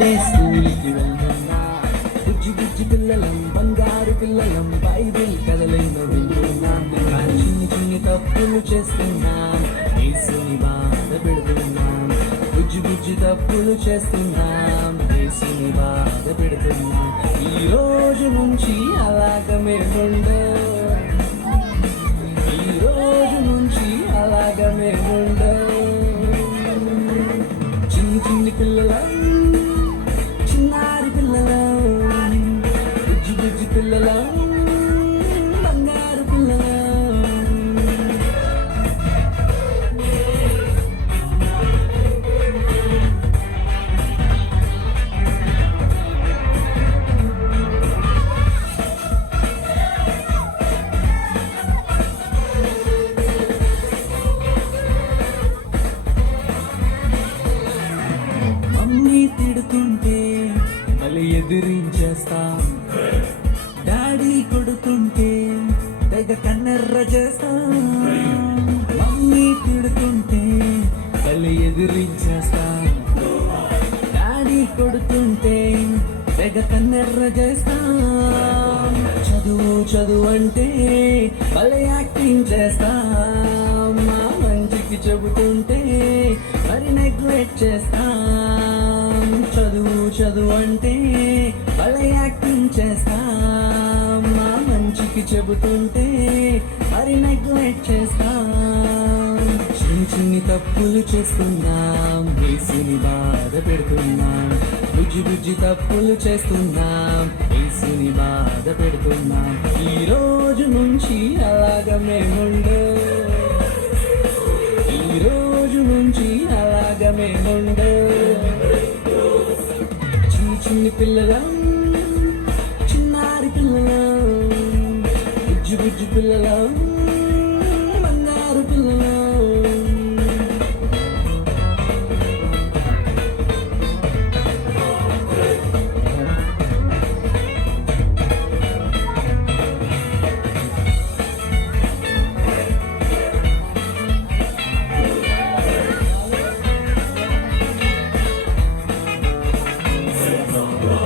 Sunday స్కూల్కి వెళ్తున్నా, బుజ్జి బుజ్జి పిల్లలం బంగారు పిల్లలం బైబిల్ కథలెన్నో వింటున్నాం. కానీ చిన్ని చిన్ని తప్పులు చేస్తున్నాం, యేసుని బాధ పెడుతున్నాం. బుజ్జి బుజ్జి తప్పులు చేస్తున్నాం, యేసుని బాధ పెడుతున్నాం. ఈ రోజు నుంచి అలాగమే ఉండో, ఈ రోజు నుంచి అలాగమే ఉండో. చిన్ని చిన్ని పిల్లలం, చిన్నారి పిల్లలం, బుజ్జి బుజ్జి పిల్లలం, బంగారు పిల్లలం. మమ్మీ తిడుతుంటే మళ్ళీ ఎదిరించేస్తాం, డాడీ కొడుతుంటే తెగ కన్నెర్ర చేస్తాం. మమ్మీ తిడుతుంటే మళ్ళీ ఎదిరించేస్తాం, డాడీ కొడుతుంటే తెగ కన్నెర్ర చేస్తాం. చదువు చదువు అంటే మళ్ళీ యాక్టింగ్ చేస్తాం, మా మంచికి చెబుతుంటే మరి నెగ్లెక్ట్ చేస్తాం. చదువు చదువు అంటే మళ్ళీ యాక్టింగ్ చేస్తాం, మా మంచికి చెబుతుంటే మరి నెగ్లెక్ట్ చేస్తాం. చిన్ని చిన్ని తప్పులు చేస్తున్నాం, యేసుని బాధ పెడుతున్నాం. బుజ్జి బుజ్జి తప్పులు చేస్తున్నాం, యేసుని బాధ పెడుతున్నాం. ఈ రోజు నుంచి అలాగ మేముండో, ఈ రోజు నుంచి అలాగ మేముండో. చిన్ని చిన్ని పిల్లలం, చిన్నారి పిల్లలం, బుజ్జి బుజ్జి పిల్లలం, బంగారు పిల్లలం.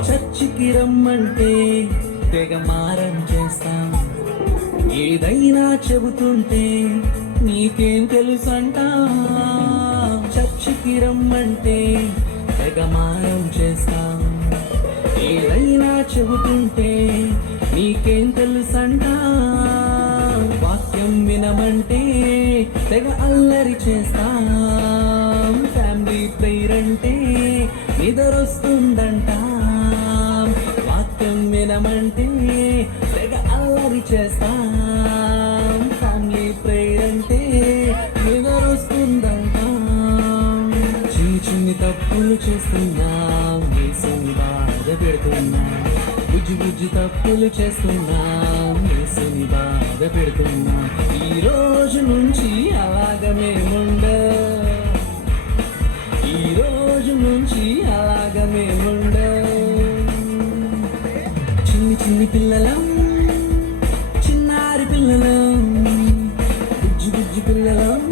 చర్చికి రమ్మంటే తెగ మారం చేస్తాం, ఏదైనా చెబుతుంటే నీకేం తెలుసంట. చర్చికి రమ్మంటే తెగ మారం చేస్తాం, ఏదైనా చెబుతుంటే నీకేం తెలుసంట. వాక్యం వినమంటే తెగ అల్లరి చేస్తాం, ఫ్యామిలీ ప్రేయర్ అంటే నిద్రొస్తుందంట. వాక్యం వినమంటే తెగ అల్లరి చేస్తాం, ఫ్యామిలీ ప్రేయర్ అంటే నిద్రొస్తుందంట. చిన్ని చిన్ని తప్పులు చేస్తున్నాం, యేసుని బాధ పెడుతున్నాం. బుజ్జి బుజ్జి తప్పులు చేస్తున్నాం, యేసుని బాధ పెడుతున్నాం. ఈ రోజు నుంచి అలాగ మేముండో, ఈ రోజు నుంచి అలాగ మేముండో. చిన్ని చిన్ని పిల్లలం, చిన్నారి పిల్లలం, బుజ్జి బుజ్జి పిల్లలం,